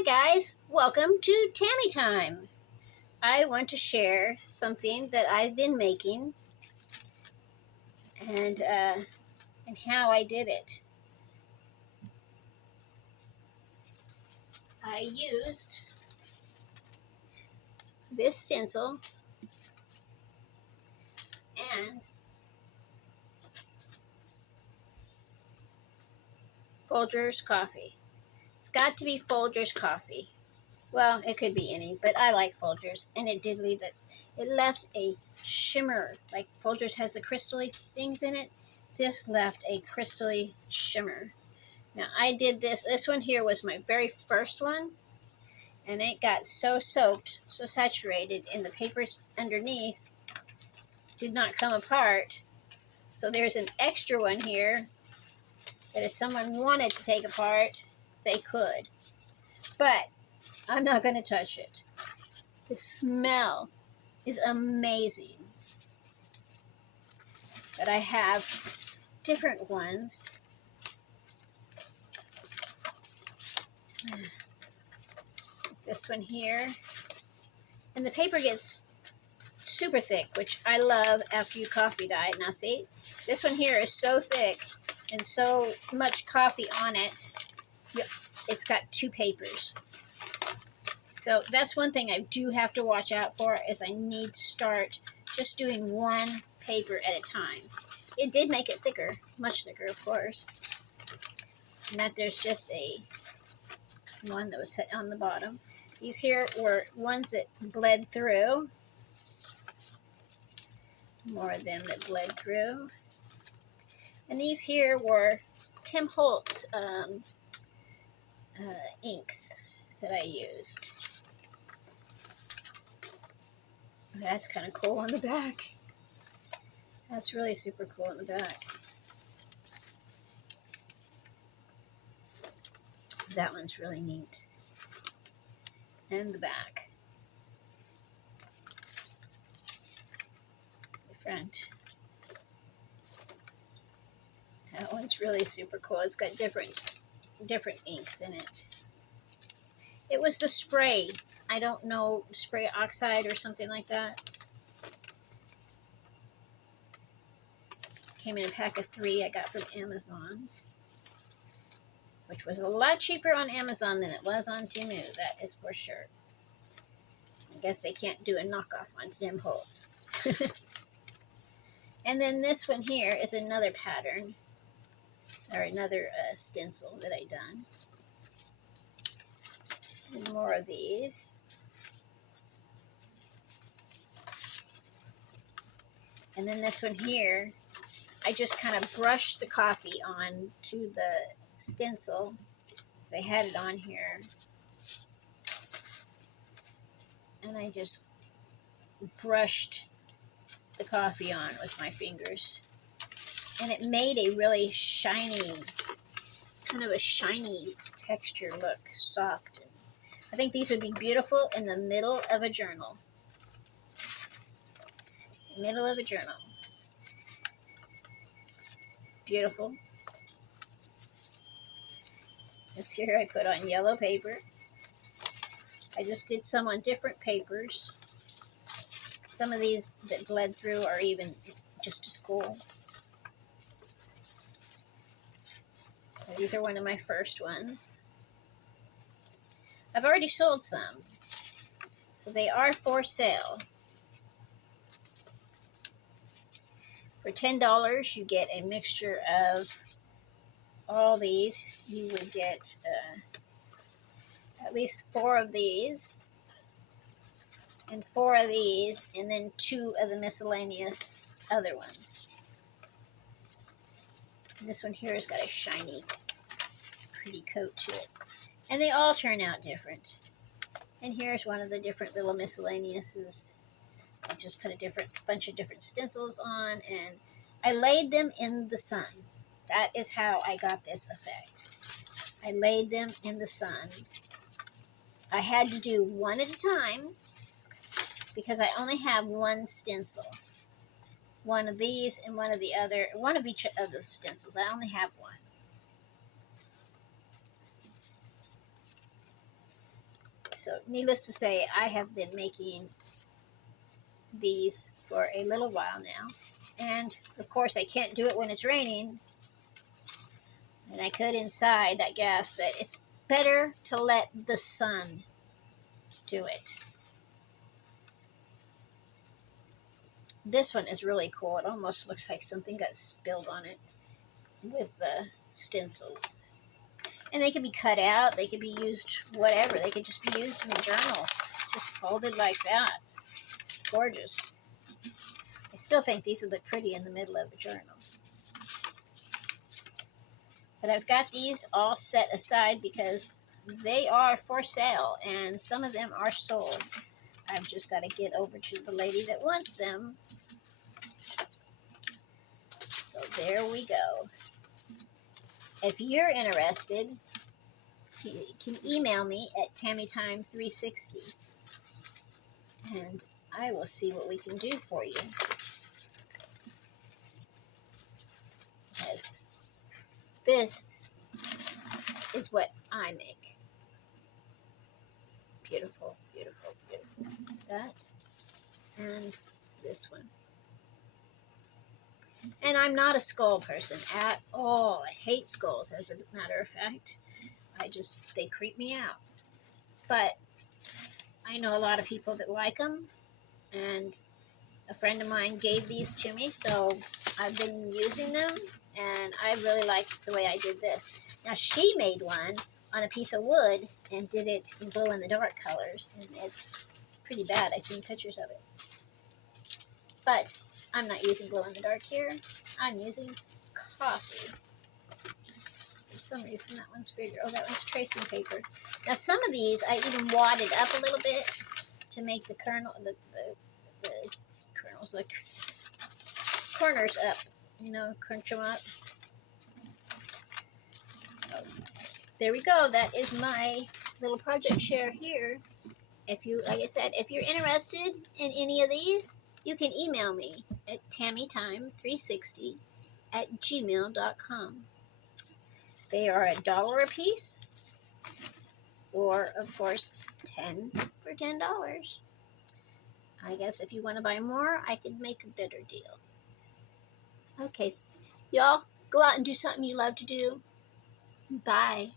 Hi guys, welcome to Tammy Time. I want to share something that I've been making and how I did it. I used this stencil and Folgers coffee. It's got to be Folgers coffee. Well, it could be any, but I like Folgers, and it did leave it. It left a shimmer, like Folgers has the crystally things in it. This left a crystally shimmer. Now I did this one here was my very first one, and it got so soaked, so saturated, and the papers underneath did not come apart. So there's an extra one here that if someone wanted to take apart, they could. But I'm not going to touch it. The smell is amazing. But I have different ones. This one here. And the paper gets super thick, which I love after you coffee dye. Now see, this one here is so thick and so much coffee on it, it's got two papers. So that's one thing I do have to watch out for, is I need to start just doing one paper at a time. It did make it thicker, much thicker of course. And that there's just a one that was set on the bottom. These here were ones that bled through. More of them that bled through. And these here were Tim Holtz inks that I used. That's kind of cool on the back. That's really super cool on the back. That one's really neat. And the back. The front. That one's really super cool. It's got different inks in it. It was the spray. I don't know, spray oxide or something like that. Came in a pack of 3 I got from Amazon, which was a lot cheaper on Amazon than it was on Temu, that is for sure. I guess they can't do a knockoff on Tim Holtz. And then this one here is another pattern, or another stencil that I done. And more of these. And then this one here, I just kind of brushed the coffee on to the stencil, as I had it on here. And I just brushed the coffee on with my fingers. And it made a really shiny, kind of a shiny texture look, soft. I think these would be beautiful in the middle of a journal. Middle of a journal. Beautiful. This here I put on yellow paper. I just did some on different papers. Some of these that bled through are even just as cool. These are one of my first ones. I've already sold some, so they are for sale. For $10, you get a mixture of all these. You would get at least 4 of these, and 4 of these, and then 2 of the miscellaneous other ones. And this one here has got a shiny, pretty coat to it. And they all turn out different. And here's one of the different little miscellaneouses. I just put a bunch of different stencils on, and I laid them in the sun. That is how I got this effect. I laid them in the sun. I had to do one at a time because I only have one stencil. One of these and one of the other, one of each of the stencils. I only have one. So needless to say, I have been making these for a little while now. And of course I can't do it when it's raining. And I could inside, I guess, but it's better to let the sun do it. This one is really cool. It almost looks like something got spilled on it with the stencils. And they could be cut out. They could be used whatever. They could just be used in a journal. Just folded like that. Gorgeous. I still think these would look pretty in the middle of a journal. But I've got these all set aside because they are for sale and some of them are sold. I've just got to get over to the lady that wants them. So there we go. If you're interested, you can email me at tammytime360 and I will see what we can do for you. Because this is what I make. Beautiful, beautiful, beautiful. That and this one. And I'm not a skull person at all. I hate skulls, as a matter of fact. They creep me out. But I know a lot of people that like them, and a friend of mine gave these to me, so I've been using them, and I really liked the way I did this. Now, she made one on a piece of wood and did it in glow-in-the-dark colors, and it's pretty bad. I've seen pictures of it. But I'm not using glow-in-the-dark here. I'm using coffee. For some reason, that one's bigger. Oh, that one's tracing paper. Now, some of these, I even wadded up a little bit to make the kernels, the corners up. You know, crunch them up. So, there we go. That is my little project share here. If you, like I said, if you're interested in any of these, you can email me at tammytime360@gmail.com. They are $1 a piece, or of course 10 for $10. I guess if you want to buy more, I could make a better deal. Okay, y'all, go out and do something you love to do. Bye.